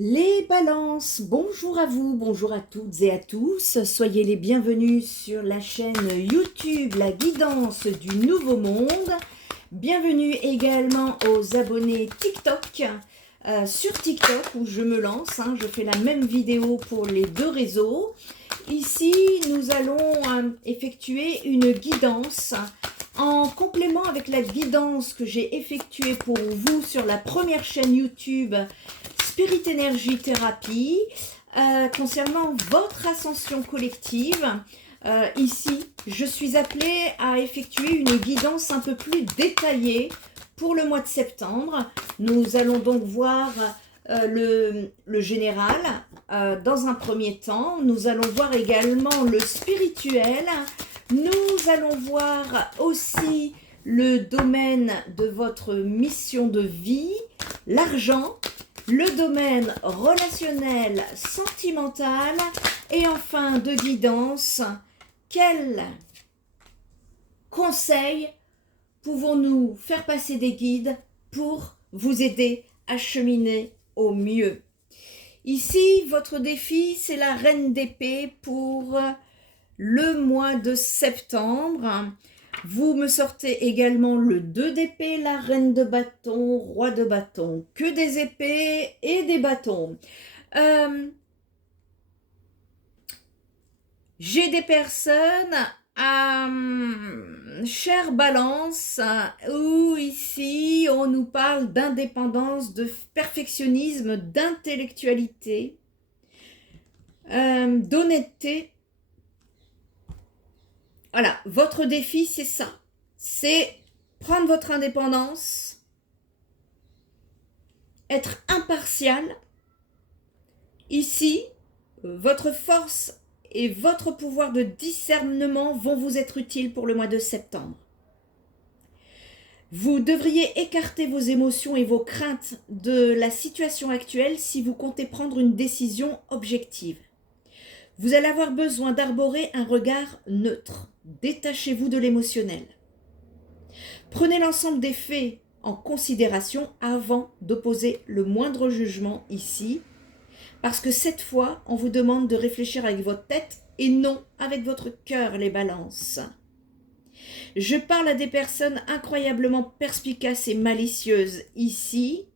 Les balances, bonjour à vous, bonjour à toutes et à tous. Soyez les bienvenus sur la chaîne YouTube La Guidance du Nouveau Monde. Bienvenue également aux abonnés TikTok. Sur TikTok où je me lance, je fais la même vidéo pour les deux réseaux. Ici, nous allons effectuer une guidance en complément avec la guidance que j'ai effectuée pour vous sur la première chaîne YouTube Spirit Energy Thérapie concernant votre ascension collective. Ici, je suis appelée à effectuer une guidance un peu plus détaillée pour le mois de septembre. Nous allons donc voir le général dans un premier temps. Nous allons voir également le spirituel. Nous allons voir aussi le domaine de votre mission de vie, l'argent, le domaine relationnel, sentimental et enfin de guidance. Quels conseils pouvons-nous faire passer des guides pour vous aider à cheminer au mieux? Ici, votre défi, c'est la reine d'épée pour le mois de septembre. Vous me sortez également le 2 d'épée, la reine de bâton, roi de bâton, que des épées et des bâtons. J'ai des personnes chère balance, où ici on nous parle d'indépendance, de perfectionnisme, d'intellectualité, d'honnêteté. Voilà, votre défi c'est ça, c'est prendre votre indépendance, être impartial. Ici, votre force et votre pouvoir de discernement vont vous être utiles pour le mois de septembre. Vous devriez écarter vos émotions et vos craintes de la situation actuelle si vous comptez prendre une décision objective. Vous allez avoir besoin d'arborer un regard neutre. Détachez-vous de l'émotionnel. Prenez l'ensemble des faits en considération avant d'opposer le moindre jugement ici, parce que cette fois, on vous demande de réfléchir avec votre tête et non avec votre cœur, les balances. Je parle à des personnes incroyablement perspicaces et malicieuses ici.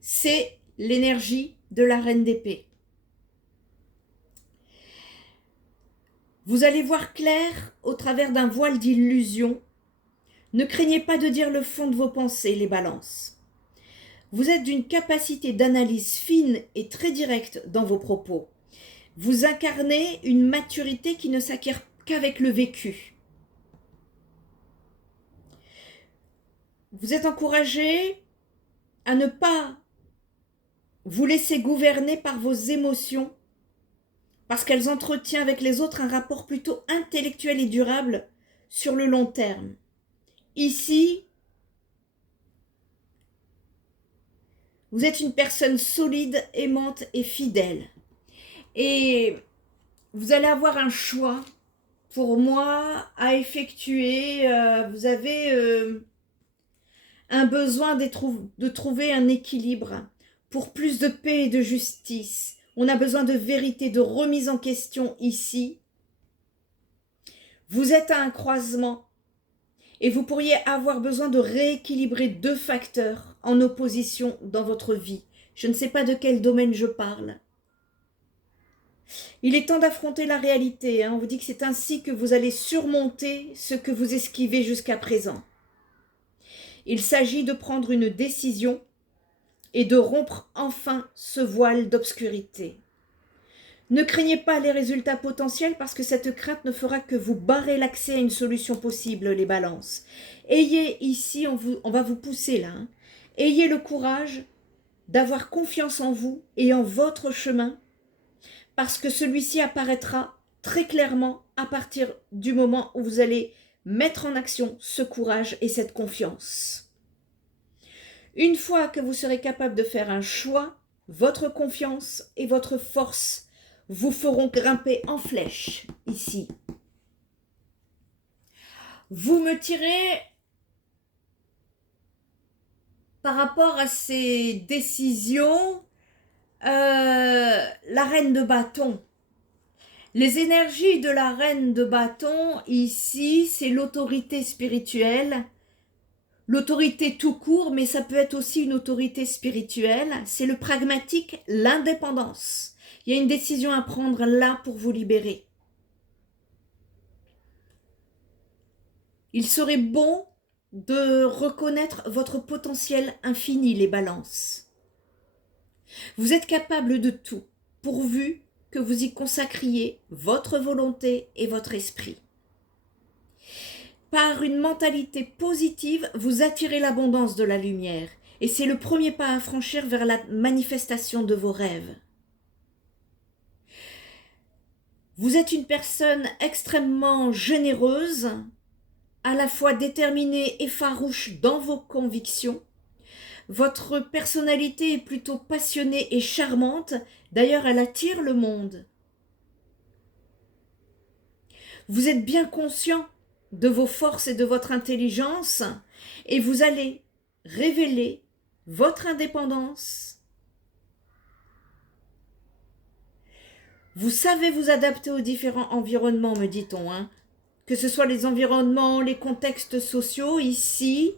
C'est l'énergie de la reine d'épée. Vous allez voir clair au travers d'un voile d'illusion. Ne craignez pas de dire le fond de vos pensées, les balances. Vous êtes d'une capacité d'analyse fine et très directe dans vos propos. Vous incarnez une maturité qui ne s'acquiert qu'avec le vécu. Vous êtes encouragé à ne pas vous laisser gouverner par vos émotions, parce qu'elles entretiennent avec les autres un rapport plutôt intellectuel et durable sur le long terme. Ici, vous êtes une personne solide, aimante et fidèle. Et vous allez avoir un choix, pour moi, à effectuer. Vous avez un besoin de trouver un équilibre pour plus de paix et de justice. On a besoin de vérité, de remise en question ici. Vous êtes à un croisement et vous pourriez avoir besoin de rééquilibrer deux facteurs en opposition dans votre vie. Je ne sais pas de quel domaine je parle. Il est temps d'affronter la réalité. On vous dit que c'est ainsi que vous allez surmonter ce que vous esquivez jusqu'à présent. Il s'agit de prendre une décision et de rompre enfin ce voile d'obscurité. Ne craignez pas les résultats potentiels parce que cette crainte ne fera que vous barrer l'accès à une solution possible, les balances. Ayez ici, on va vous pousser là, ayez le courage d'avoir confiance en vous et en votre chemin, parce que celui-ci apparaîtra très clairement à partir du moment où vous allez mettre en action ce courage et cette confiance. Une fois que vous serez capable de faire un choix, votre confiance et votre force vous feront grimper en flèche ici. Vous me tirez par rapport à ces décisions, la reine de bâton. Les énergies de la reine de bâton, ici, c'est l'autorité spirituelle, l'autorité tout court, mais ça peut être aussi une autorité spirituelle. C'est le pragmatique, l'indépendance. Il y a une décision à prendre là pour vous libérer. Il serait bon de reconnaître votre potentiel infini, les balances. Vous êtes capable de tout, pourvu que vous y consacriez votre volonté et votre esprit. Par une mentalité positive, vous attirez l'abondance de la lumière, et c'est le premier pas à franchir vers la manifestation de vos rêves. Vous êtes une personne extrêmement généreuse, à la fois déterminée et farouche dans vos convictions. Votre personnalité est plutôt passionnée et charmante, d'ailleurs elle attire le monde. Vous êtes bien conscient de vos forces et de votre intelligence, et vous allez révéler votre indépendance. Vous savez vous adapter aux différents environnements, me dit-on, hein, que ce soit les environnements, les contextes sociaux, ici.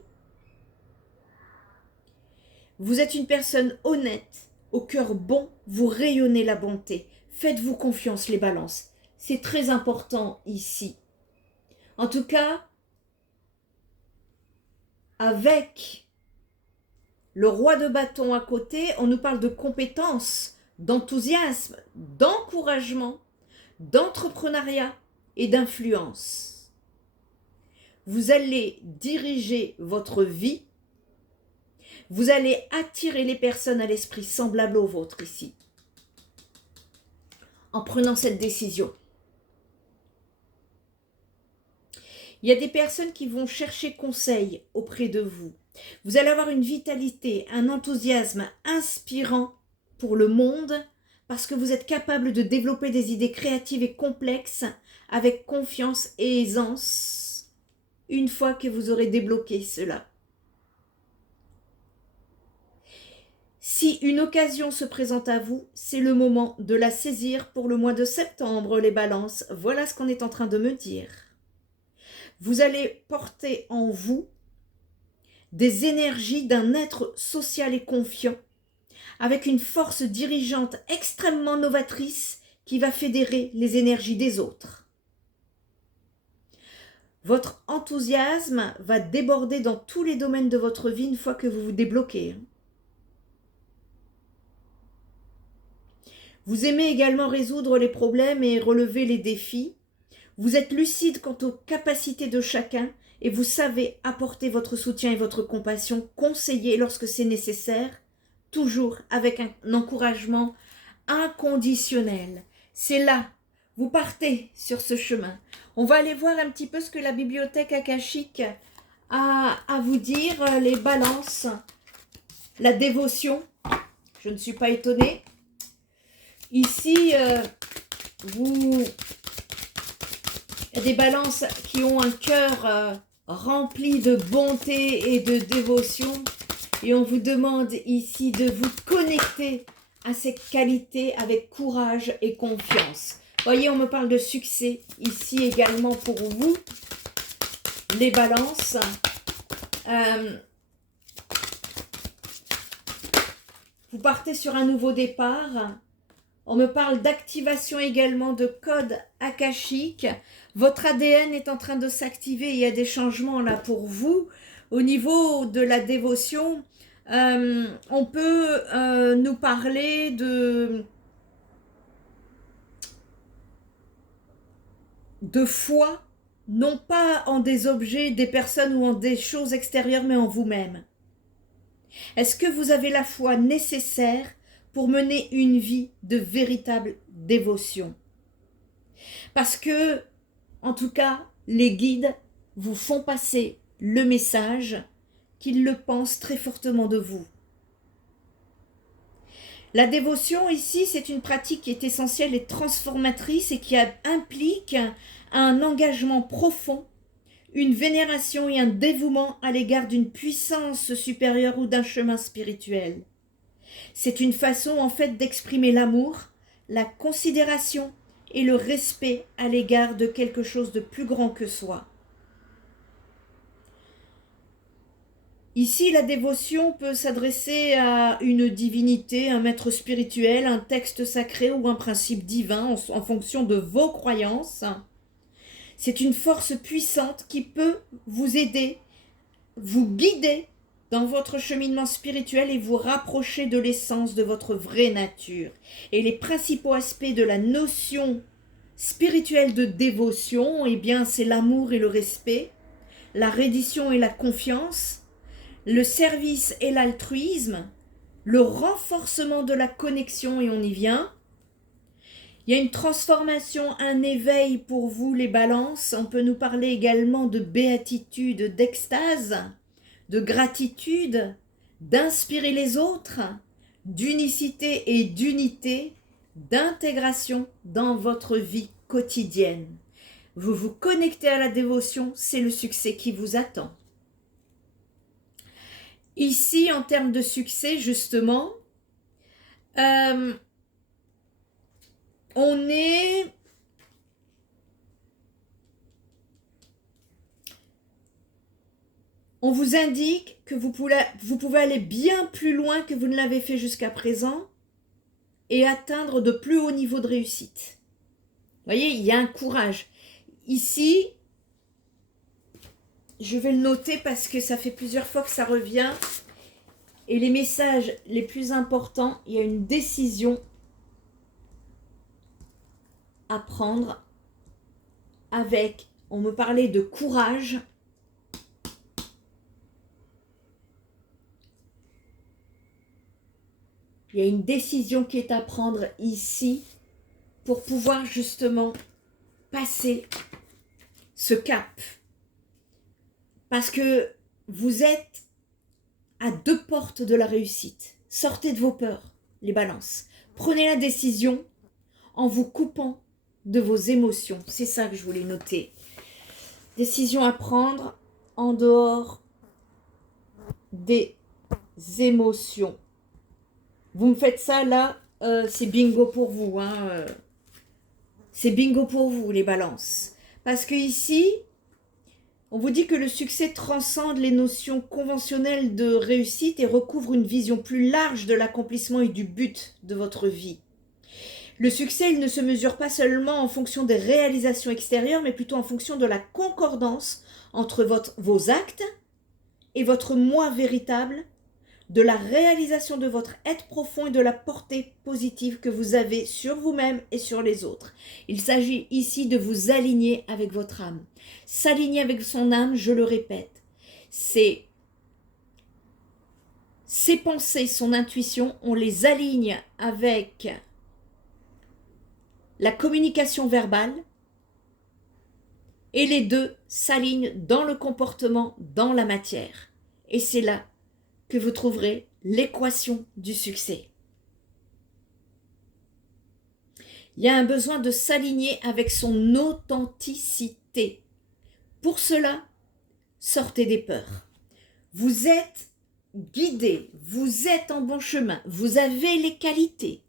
Vous êtes une personne honnête, au cœur bon, vous rayonnez la bonté. Faites-vous confiance, les balances. C'est très important ici. En tout cas, avec le roi de bâton à côté, on nous parle de compétences, d'enthousiasme, d'encouragement, d'entrepreneuriat et d'influence. Vous allez diriger votre vie. Vous allez attirer les personnes à l'esprit semblable au vôtre ici, en prenant cette décision. Il y a des personnes qui vont chercher conseil auprès de vous. Vous allez avoir une vitalité, un enthousiasme inspirant pour le monde parce que vous êtes capable de développer des idées créatives et complexes avec confiance et aisance une fois que vous aurez débloqué cela. Si une occasion se présente à vous, c'est le moment de la saisir pour le mois de septembre, les balances. Voilà ce qu'on est en train de me dire. Vous allez porter en vous des énergies d'un être social et confiant, avec une force dirigeante extrêmement novatrice qui va fédérer les énergies des autres. Votre enthousiasme va déborder dans tous les domaines de votre vie une fois que vous vous débloquez. Vous aimez également résoudre les problèmes et relever les défis. Vous êtes lucide quant aux capacités de chacun et vous savez apporter votre soutien et votre compassion, conseiller lorsque c'est nécessaire, toujours avec un encouragement inconditionnel. C'est là, vous partez sur ce chemin. On va aller voir un petit peu ce que la bibliothèque akashique a à vous dire, les balances, la dévotion. Je ne suis pas étonnée. Ici, il y a des balances qui ont un cœur rempli de bonté et de dévotion. Et on vous demande ici de vous connecter à cette qualité avec courage et confiance. Voyez, on me parle de succès ici également pour vous, les balances. Vous partez sur un nouveau départ. On me parle d'activation également de code akashique. Votre ADN est en train de s'activer. Il y a des changements là pour vous. Au niveau de la dévotion, on peut nous parler de foi, non pas en des objets, des personnes ou en des choses extérieures, mais en vous-même. Est-ce que vous avez la foi nécessaire pour mener une vie de véritable dévotion? Parce que, en tout cas, les guides vous font passer le message qu'ils le pensent très fortement de vous. La dévotion ici, c'est une pratique qui est essentielle et transformatrice et qui implique un engagement profond, une vénération et un dévouement à l'égard d'une puissance supérieure ou d'un chemin spirituel. C'est une façon en fait d'exprimer l'amour, la considération et le respect à l'égard de quelque chose de plus grand que soi. Ici, la dévotion peut s'adresser à une divinité, un maître spirituel, un texte sacré ou un principe divin en fonction de vos croyances. C'est une force puissante qui peut vous aider, vous guider dans votre cheminement spirituel et vous rapprocher de l'essence de votre vraie nature. Et les principaux aspects de la notion spirituelle de dévotion, eh bien, c'est l'amour et le respect, la reddition et la confiance, le service et l'altruisme, le renforcement de la connexion, et on y vient. Il y a une transformation, un éveil pour vous les balances. On peut nous parler également de béatitude, d'extase, de gratitude, d'inspirer les autres, d'unicité et d'unité, d'intégration dans votre vie quotidienne. Vous vous connectez à la dévotion, c'est le succès qui vous attend. Ici, en termes de succès, justement, on vous indique que vous pouvez aller bien plus loin que vous ne l'avez fait jusqu'à présent et atteindre de plus hauts niveaux de réussite. Vous voyez, il y a un courage. Ici, je vais le noter parce que ça fait plusieurs fois que ça revient. Et les messages les plus importants, il y a une décision à prendre avec, on me parlait de courage. Il y a une décision qui est à prendre ici pour pouvoir justement passer ce cap. Parce que vous êtes à 2 portes de la réussite. Sortez de vos peurs, les balances. Prenez la décision en vous coupant de vos émotions. C'est ça que je voulais noter. Décision à prendre en dehors des émotions. Vous me faites ça là, c'est bingo pour vous. C'est bingo pour vous, les balances. Parce que ici, on vous dit que le succès transcende les notions conventionnelles de réussite et recouvre une vision plus large de l'accomplissement et du but de votre vie. Le succès, il ne se mesure pas seulement en fonction des réalisations extérieures, mais plutôt en fonction de la concordance entre vos actes et votre moi véritable, de la réalisation de votre être profond et de la portée positive que vous avez sur vous-même et sur les autres. Il s'agit ici de vous aligner avec votre âme. S'aligner avec son âme, je le répète, c'est ses pensées, son intuition, on les aligne avec la communication verbale et les deux s'alignent dans le comportement, dans la matière. Et c'est là que vous trouverez l'équation du succès. Il y a un besoin de s'aligner avec son authenticité. Pour cela, sortez des peurs. Vous êtes guidé, vous êtes en bon chemin, vous avez les qualités.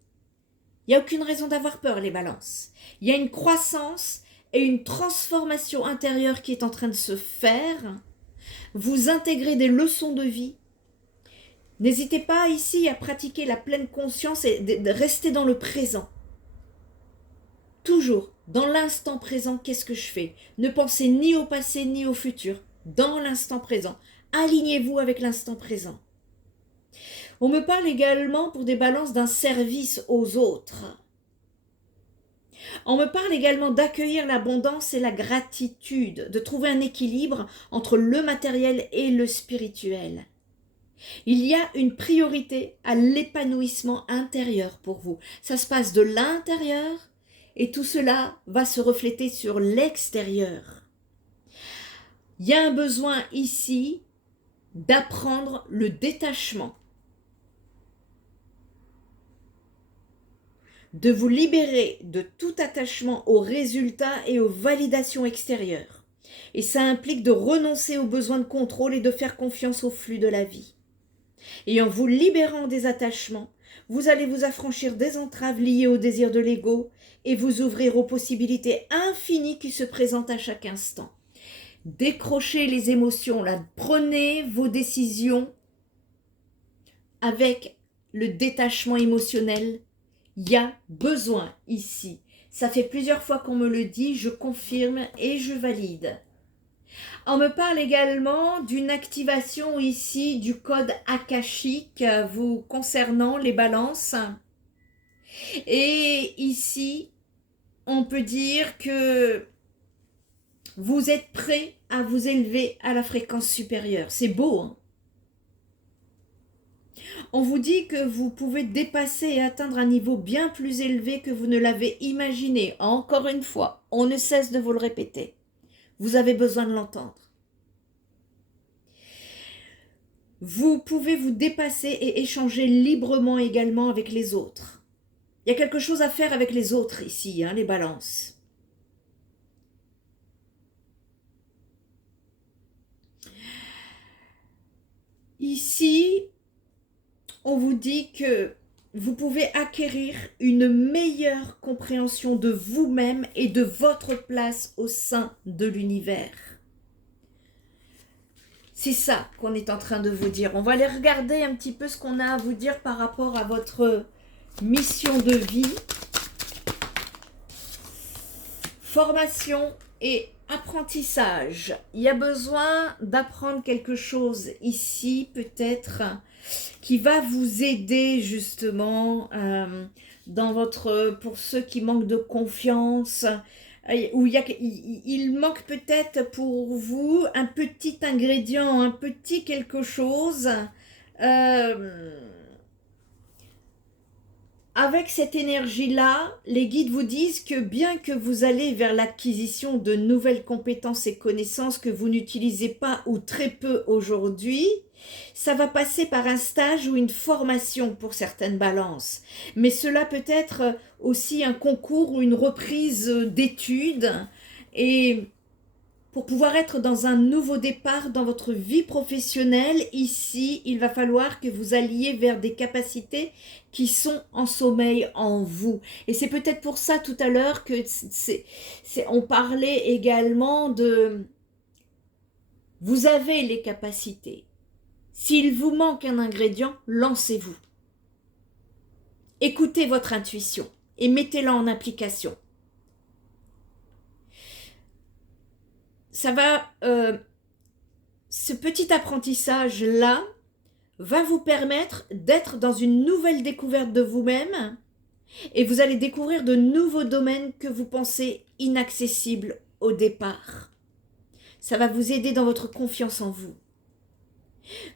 Il n'y a aucune raison d'avoir peur, les balances. Il y a une croissance et une transformation intérieure qui est en train de se faire. Vous intégrez des leçons de vie. N'hésitez pas ici à pratiquer la pleine conscience et de rester dans le présent. Toujours dans l'instant présent, qu'est-ce que je fais? Ne pensez ni au passé ni au futur. Dans l'instant présent. Alignez-vous avec l'instant présent. On me parle également pour des balances d'un service aux autres. On me parle également d'accueillir l'abondance et la gratitude, de trouver un équilibre entre le matériel et le spirituel. Il y a une priorité à l'épanouissement intérieur pour vous. Ça se passe de l'intérieur et tout cela va se refléter sur l'extérieur. Il y a un besoin ici d'apprendre le détachement, de vous libérer de tout attachement aux résultats et aux validations extérieures. Et ça implique de renoncer au besoin de contrôle et de faire confiance au flux de la vie. Et en vous libérant des attachements, vous allez vous affranchir des entraves liées au désir de l'ego et vous ouvrir aux possibilités infinies qui se présentent à chaque instant. Décrochez les émotions, là, prenez vos décisions avec le détachement émotionnel. Il y a besoin ici. Ça fait plusieurs fois qu'on me le dit, je confirme et je valide. On me parle également d'une activation ici du code akashique vous concernant les balances. Et ici, on peut dire que vous êtes prêt à vous élever à la fréquence supérieure. C'est beau, hein? On vous dit que vous pouvez dépasser et atteindre un niveau bien plus élevé que vous ne l'avez imaginé. Encore une fois, on ne cesse de vous le répéter. Vous avez besoin de l'entendre. Vous pouvez vous dépasser et échanger librement également avec les autres. Il y a quelque chose à faire avec les autres ici, hein, les balances. Ici, on vous dit que vous pouvez acquérir une meilleure compréhension de vous-même et de votre place au sein de l'univers. C'est ça qu'on est en train de vous dire. On va aller regarder un petit peu ce qu'on a à vous dire par rapport à votre mission de vie, formation et apprentissage. Il y a besoin d'apprendre quelque chose ici, peut-être, qui va vous aider justement dans votre, pour ceux qui manquent de confiance, où il manque peut-être pour vous un petit ingrédient, un petit quelque chose. Avec cette énergie-là, les guides vous disent que bien que vous allez vers l'acquisition de nouvelles compétences et connaissances que vous n'utilisez pas ou très peu aujourd'hui, ça va passer par un stage ou une formation pour certaines balances. Mais cela peut être aussi un concours ou une reprise d'études. Et pour pouvoir être dans un nouveau départ dans votre vie professionnelle, ici, il va falloir que vous alliez vers des capacités qui sont en sommeil en vous. Et c'est peut-être pour ça tout à l'heure que on parlait également de... Vous avez les capacités. S'il vous manque un ingrédient, lancez-vous. Écoutez votre intuition et mettez-la en application. Ça va, ce petit apprentissage-là va vous permettre d'être dans une nouvelle découverte de vous-même et vous allez découvrir de nouveaux domaines que vous pensez inaccessibles au départ. Ça va vous aider dans votre confiance en vous.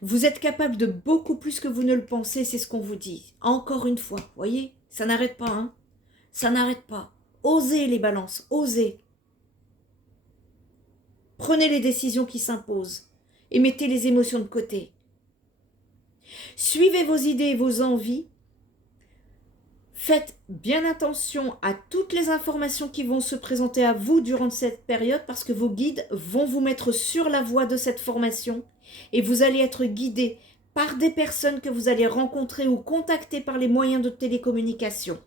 Vous êtes capable de beaucoup plus que vous ne le pensez, c'est ce qu'on vous dit. Encore une fois, voyez, ça n'arrête pas, hein? Ça n'arrête pas. Osez les balances, osez. Prenez les décisions qui s'imposent et mettez les émotions de côté. Suivez vos idées et vos envies. Faites bien attention à toutes les informations qui vont se présenter à vous durant cette période parce que vos guides vont vous mettre sur la voie de cette formation et vous allez être guidé par des personnes que vous allez rencontrer ou contacter par les moyens de télécommunication.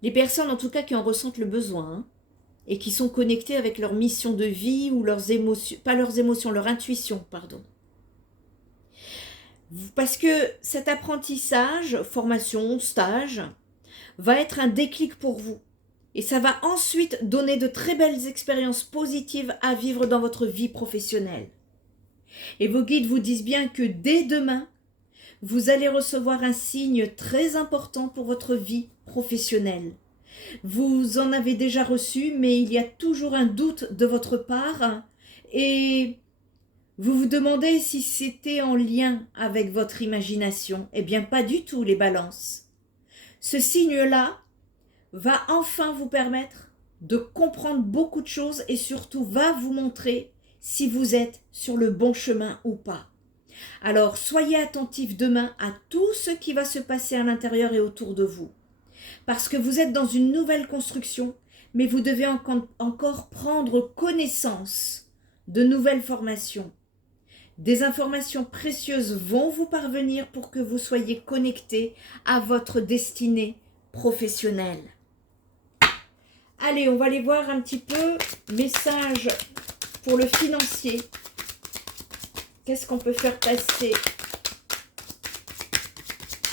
Les personnes en tout cas qui en ressentent le besoin, hein, et qui sont connectés avec leur mission de vie ou leurs émotions, pas leurs émotions, leur intuition, pardon. Parce que cet apprentissage, formation, stage, va être un déclic pour vous. Et ça va ensuite donner de très belles expériences positives à vivre dans votre vie professionnelle. Et vos guides vous disent bien que dès demain, vous allez recevoir un signe très important pour votre vie professionnelle. Vous en avez déjà reçu, mais il y a toujours un doute de votre part et vous vous demandez si c'était en lien avec votre imagination. Eh bien, pas du tout, les balances. Ce signe-là va enfin vous permettre de comprendre beaucoup de choses et surtout va vous montrer si vous êtes sur le bon chemin ou pas. Alors, soyez attentifs demain à tout ce qui va se passer à l'intérieur et autour de vous. Parce que vous êtes dans une nouvelle construction, mais vous devez encore prendre connaissance de nouvelles formations. Des informations précieuses vont vous parvenir pour que vous soyez connectés à votre destinée professionnelle. Allez, on va aller voir un petit peu message pour le financier. Qu'est-ce qu'on peut faire passer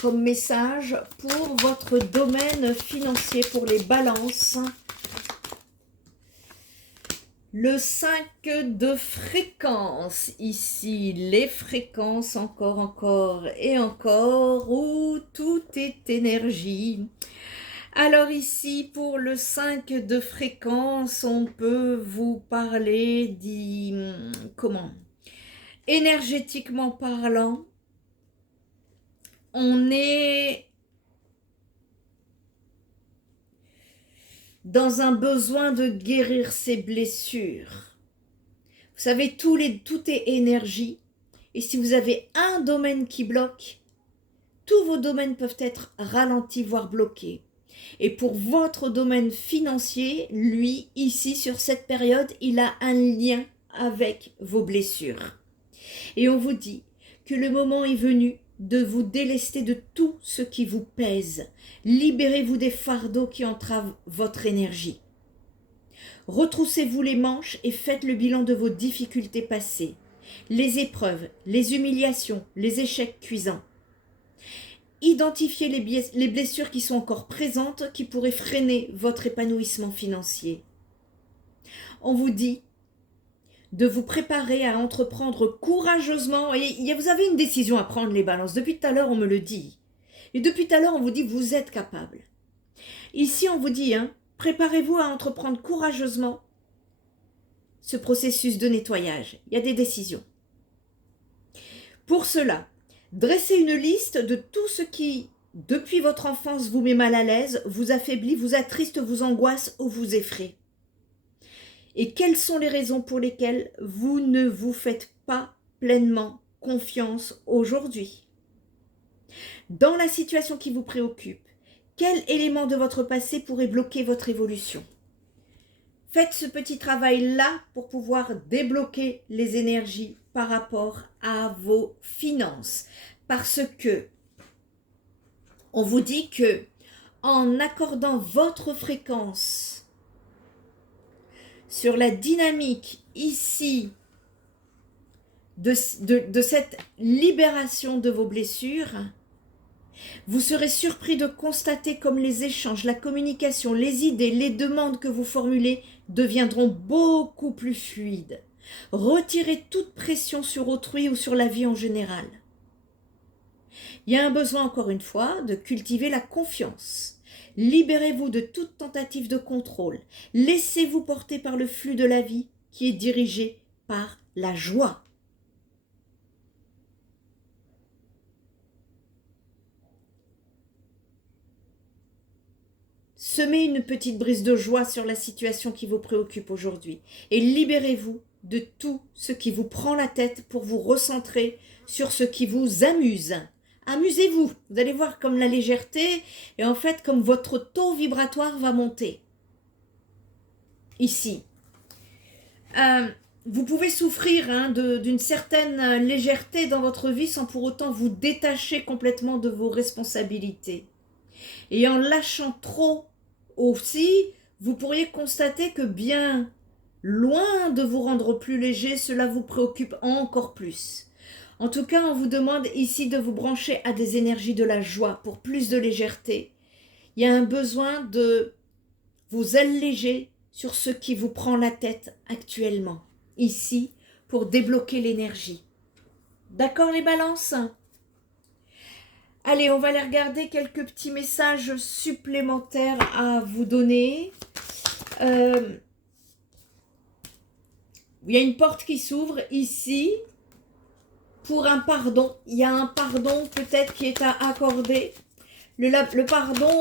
comme message pour votre domaine financier, pour les balances? Le 5 de fréquence, ici, les fréquences, encore et encore, où tout est énergie. Alors ici, pour le 5 de fréquence, on peut vous parler comment? Énergétiquement parlant, on est dans un besoin de guérir ses blessures. Vous savez, tout est énergie. Et si vous avez un domaine qui bloque, tous vos domaines peuvent être ralentis, voire bloqués. Et pour votre domaine financier, lui, ici, sur cette période, il a un lien avec vos blessures. Et on vous dit que le moment est venu de vous délester de tout ce qui vous pèse. Libérez-vous des fardeaux qui entravent votre énergie. Retroussez-vous les manches et faites le bilan de vos difficultés passées, les épreuves, les humiliations, les échecs cuisants. Identifiez les blessures qui sont encore présentes, qui pourraient freiner votre épanouissement financier. On vous dit de vous préparer à entreprendre courageusement. Et vous avez une décision à prendre, les balances. Depuis tout à l'heure, on me le dit. Et depuis tout à l'heure, on vous dit vous êtes capable. Ici, on vous dit, préparez-vous à entreprendre courageusement ce processus de nettoyage. Il y a des décisions. Pour cela, dressez une liste de tout ce qui, depuis votre enfance, vous met mal à l'aise, vous affaiblit, vous attriste, vous angoisse ou vous effraie. Et quelles sont les raisons pour lesquelles vous ne vous faites pas pleinement confiance aujourd'hui? Dans la situation qui vous préoccupe, quel élément de votre passé pourrait bloquer votre évolution? Faites ce petit travail-là pour pouvoir débloquer les énergies par rapport à vos finances. Parce que on vous dit que en accordant votre fréquence sur la dynamique ici de cette libération de vos blessures, vous serez surpris de constater comme les échanges, la communication, les idées, les demandes que vous formulez deviendront beaucoup plus fluides. Retirez toute pression sur autrui ou sur la vie en général. Il y a un besoin, encore une fois, de cultiver la confiance. Libérez-vous de toute tentative de contrôle. Laissez-vous porter par le flux de la vie qui est dirigé par la joie. Semez une petite brise de joie sur la situation qui vous préoccupe aujourd'hui et libérez-vous de tout ce qui vous prend la tête pour vous recentrer sur ce qui vous amuse. Amusez-vous, vous allez voir comme la légèreté et en fait comme votre taux vibratoire va monter. Ici, vous pouvez souffrir d'une certaine légèreté dans votre vie sans pour autant vous détacher complètement de vos responsabilités. Et en lâchant trop aussi, vous pourriez constater que bien loin de vous rendre plus léger, cela vous préoccupe encore plus. En tout cas, on vous demande ici de vous brancher à des énergies de la joie pour plus de légèreté. Il y a un besoin de vous alléger sur ce qui vous prend la tête actuellement, ici, pour débloquer l'énergie. D'accord les balances ? Allez, on va aller regarder quelques petits messages supplémentaires à vous donner. Il y a une porte qui s'ouvre ici pour un pardon. Il y a un pardon peut-être qui est à accorder. Le pardon,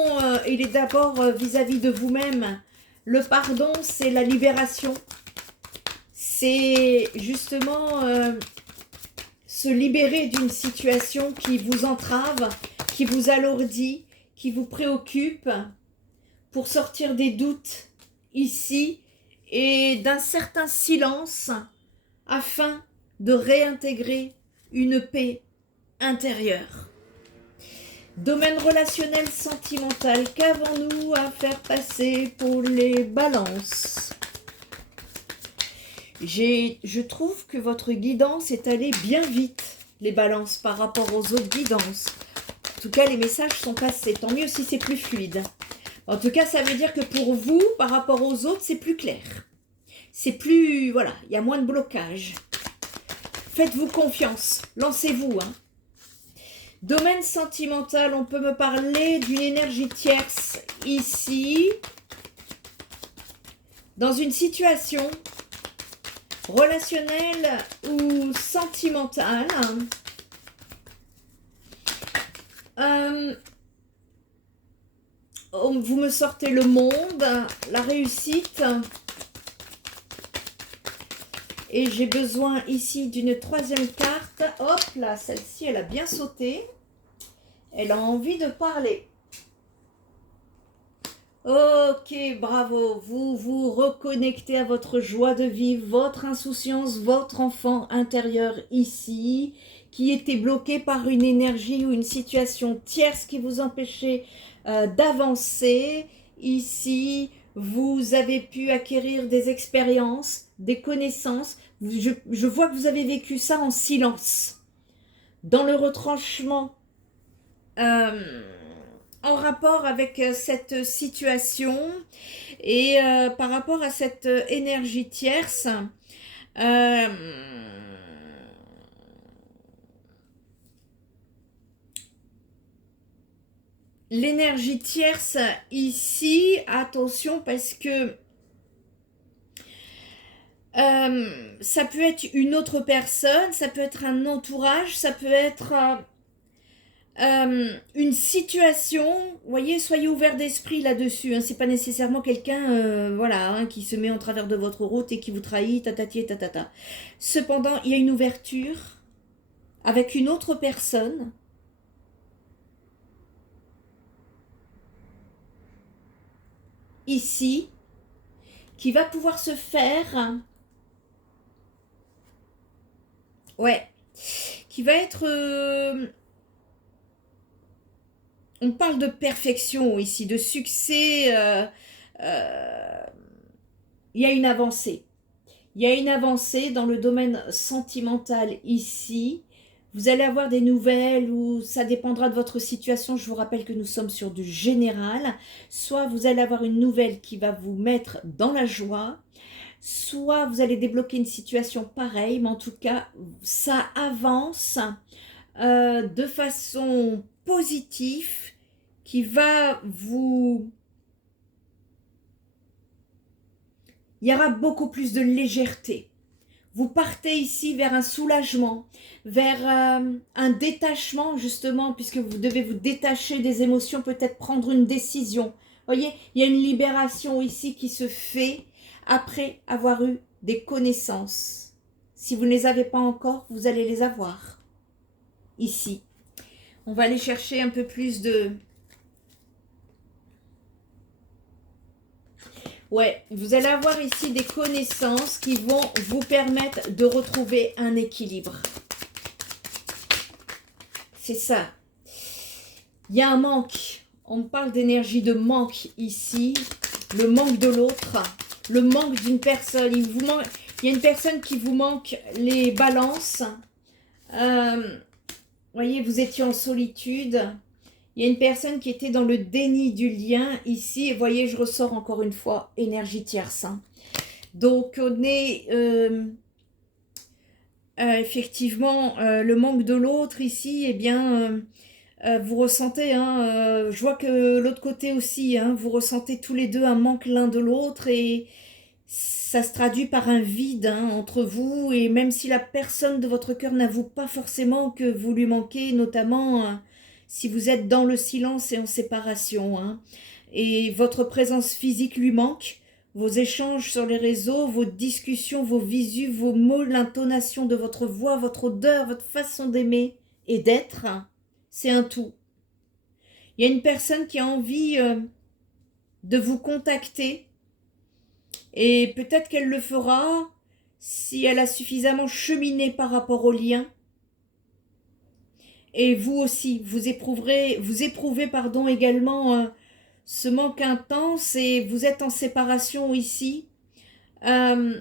il est d'abord vis-à-vis de vous-même. Le pardon, c'est la libération. C'est justement se libérer d'une situation qui vous entrave, qui vous alourdit, qui vous préoccupe, pour sortir des doutes ici et d'un certain silence afin de réintégrer une paix intérieure. Domaine relationnel sentimental, qu'avons-nous à faire passer pour les balances? Je trouve que votre guidance est allée bien vite, les balances, par rapport aux autres guidances. En tout cas, les messages sont passés. Tant mieux si c'est plus fluide. En tout cas, ça veut dire que pour vous, par rapport aux autres, c'est plus clair. C'est plus... Voilà, il y a moins de blocage. Faites-vous confiance. Lancez-vous. Hein. Domaine sentimental, on peut me parler d'une énergie tierce ici. Dans une situation relationnelle ou sentimentale. Vous me sortez le monde, la réussite. Et j'ai besoin ici d'une troisième carte. Hop là, celle-ci, elle a bien sauté. Elle a envie de parler. Ok, bravo. Vous vous reconnectez à votre joie de vivre, votre insouciance, votre enfant intérieur ici, qui était bloqué par une énergie ou une situation tierce qui vous empêchait d'avancer. Ici, vous avez pu acquérir des expériences, des connaissances. Je vois que vous avez vécu ça en silence. Dans le retranchement, en rapport avec cette situation et par rapport à cette énergie tierce, l'énergie tierce ici, attention parce que ça peut être une autre personne, ça peut être un entourage, ça peut être une situation, vous voyez, soyez ouvert d'esprit là-dessus, hein, c'est pas nécessairement quelqu'un voilà, hein, qui se met en travers de votre route et qui vous trahit, tatati et tatata. Cependant, il y a une ouverture avec une autre personne ici qui va pouvoir se faire, ouais, qui va être on parle de perfection ici, de succès. Il y a une avancée. Il y a une avancée dans le domaine sentimental ici. Vous allez avoir des nouvelles ou ça dépendra de votre situation. Je vous rappelle que nous sommes sur du général. Soit vous allez avoir une nouvelle qui va vous mettre dans la joie. Soit vous allez débloquer une situation pareille. Mais en tout cas, ça avance de façon positive qui va vous... Il y aura beaucoup plus de légèreté. Vous partez ici vers un soulagement, vers un détachement justement, puisque vous devez vous détacher des émotions, peut-être prendre une décision. Vous voyez, il y a une libération ici qui se fait après avoir eu des connaissances. Si vous ne les avez pas encore, vous allez les avoir ici. On va aller chercher un peu plus de... Ouais, vous allez avoir ici des connaissances qui vont vous permettre de retrouver un équilibre. C'est ça. Il y a un manque. On me parle d'énergie de manque ici. Le manque de l'autre. Le manque d'une personne. Il y a une personne qui vous manque les balances. Voyez, vous étiez en solitude. Il y a une personne qui était dans le déni du lien ici. Et voyez, je ressors encore une fois énergie tierce. Hein. Donc, on est effectivement le manque de l'autre ici. Eh bien, vous ressentez, hein, je vois que l'autre côté aussi, hein, vous ressentez tous les deux un manque l'un de l'autre. Et ça se traduit par un vide hein, entre vous. Et même si la personne de votre cœur n'avoue pas forcément que vous lui manquez, notamment... si vous êtes dans le silence et en séparation, hein, et votre présence physique lui manque, vos échanges sur les réseaux, vos discussions, vos visus, vos mots, l'intonation de votre voix, votre odeur, votre façon d'aimer et d'être, c'est un tout. Il y a une personne qui a envie de vous contacter Et peut-être qu'elle le fera si elle a suffisamment cheminé par rapport au lien. Et vous aussi, vous éprouvez pardon, également ce manque intense et vous êtes en séparation ici. Euh,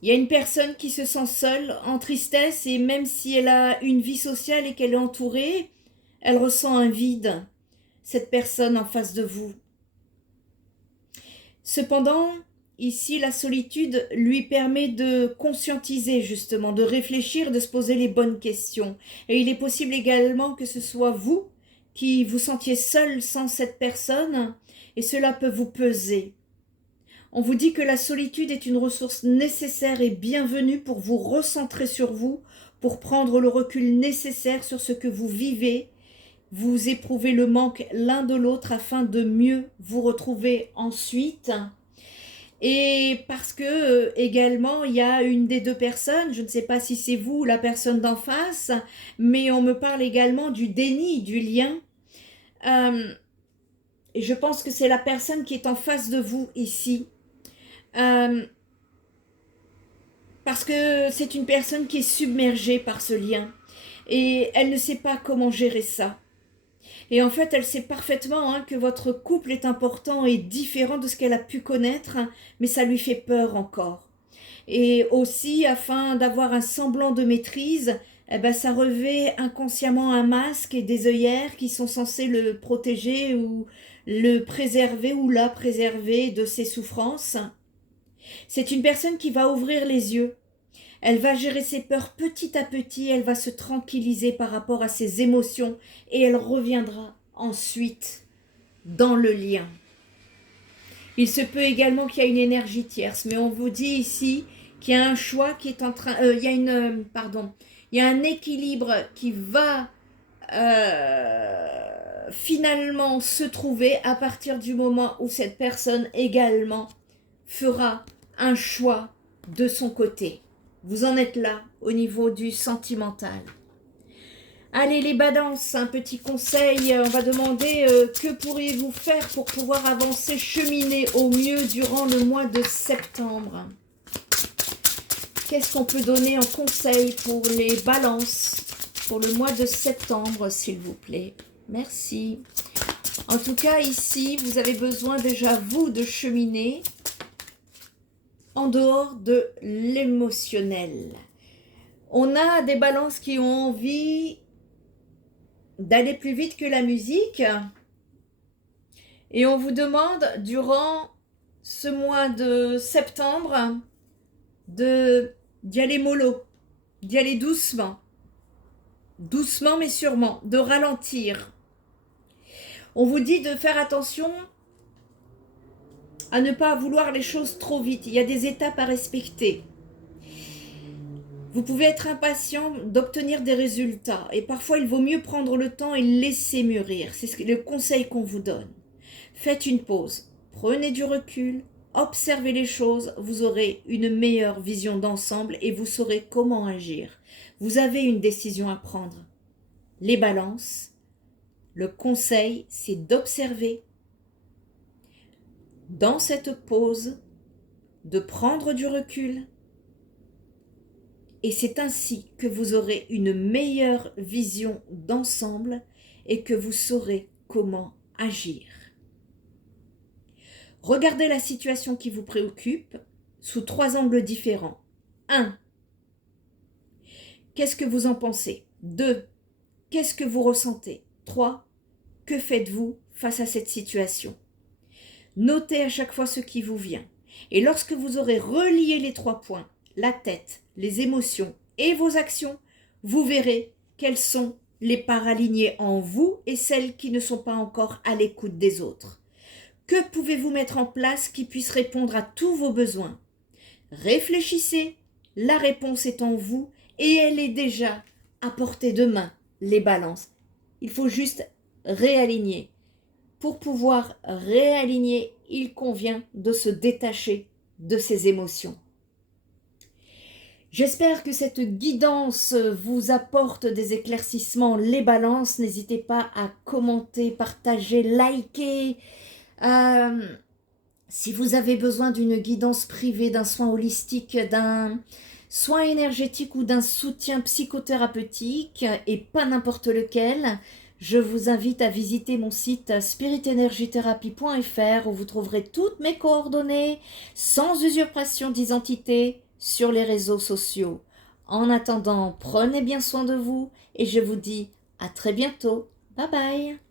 Il y a une personne qui se sent seule, en tristesse, et même si elle a une vie sociale et qu'elle est entourée, elle ressent un vide, cette personne en face de vous. Cependant, ici, la solitude lui permet de conscientiser justement, de réfléchir, de se poser les bonnes questions. Et il est possible également que ce soit vous qui vous sentiez seul sans cette personne, et cela peut vous peser. On vous dit que la solitude est une ressource nécessaire et bienvenue pour vous recentrer sur vous, pour prendre le recul nécessaire sur ce que vous vivez. Vous éprouvez le manque l'un de l'autre afin de mieux vous retrouver ensuite. Et parce que également il y a une des deux personnes, je ne sais pas si c'est vous ou la personne d'en face, mais on me parle également du déni du lien. Et je pense que c'est la personne qui est en face de vous ici. Parce que c'est une personne qui est submergée par ce lien et elle ne sait pas comment gérer ça. Et en fait, elle sait parfaitement que votre couple est important et différent de ce qu'elle a pu connaître, mais ça lui fait peur encore. Et aussi, afin d'avoir un semblant de maîtrise, ça revêt inconsciemment un masque et des œillères qui sont censés le protéger ou le préserver ou la préserver de ses souffrances. C'est une personne qui va ouvrir les yeux. Elle va gérer ses peurs petit à petit, elle va se tranquilliser par rapport à ses émotions et elle reviendra ensuite dans le lien. Il se peut également qu'il y ait une énergie tierce, mais on vous dit ici qu'il y a un choix qui est en train... il y a un équilibre qui va finalement se trouver à partir du moment où cette personne également fera un choix de son côté. Vous en êtes là au niveau du sentimental. Allez les balances, un petit conseil, on va demander que pourriez-vous faire pour pouvoir avancer, cheminer au mieux durant le mois de septembre. Qu'est-ce qu'on peut donner en conseil pour les balances pour le mois de septembre, s'il vous plaît? Merci. En tout cas, ici, vous avez besoin déjà, vous, de cheminer en dehors de l'émotionnel. On a des balances qui ont envie d'aller plus vite que la musique et on vous demande durant ce mois de septembre d'y aller mollo, d'y aller doucement mais sûrement, de ralentir. On vous dit de faire attention à ne pas vouloir les choses trop vite, il y a des étapes à respecter. Vous pouvez être impatient d'obtenir des résultats et parfois il vaut mieux prendre le temps et laisser mûrir. C'est le conseil qu'on vous donne. Faites une pause, prenez du recul, observez les choses, vous aurez une meilleure vision d'ensemble et vous saurez comment agir. Vous avez une décision à prendre. Les balances, le conseil, c'est d'observer dans cette pause, de prendre du recul. Et c'est ainsi que vous aurez une meilleure vision d'ensemble et que vous saurez comment agir. Regardez la situation qui vous préoccupe sous 3 angles différents. 1. Qu'est-ce que vous en pensez? 2. Qu'est-ce que vous ressentez? 3. Que faites-vous face à cette situation? Notez à chaque fois ce qui vous vient. Et lorsque vous aurez relié les 3 points, la tête, les émotions et vos actions, vous verrez quelles sont les parts alignées en vous et celles qui ne sont pas encore à l'écoute des autres. Que pouvez-vous mettre en place qui puisse répondre à tous vos besoins? Réfléchissez, la réponse est en vous et elle est déjà à portée de main, les balances. Il faut juste réaligner. Pour pouvoir réaligner, il convient de se détacher de ses émotions. J'espère que cette guidance vous apporte des éclaircissements. Les balances, n'hésitez pas à commenter, partager, liker. Euh, Si vous avez besoin d'une guidance privée, d'un soin holistique, d'un soin énergétique ou d'un soutien psychothérapeutique, et pas n'importe lequel, je vous invite à visiter mon site spiritenergytherapy.fr où vous trouverez toutes mes coordonnées sans usurpation d'identité sur les réseaux sociaux. En attendant, prenez bien soin de vous et je vous dis à très bientôt. Bye bye.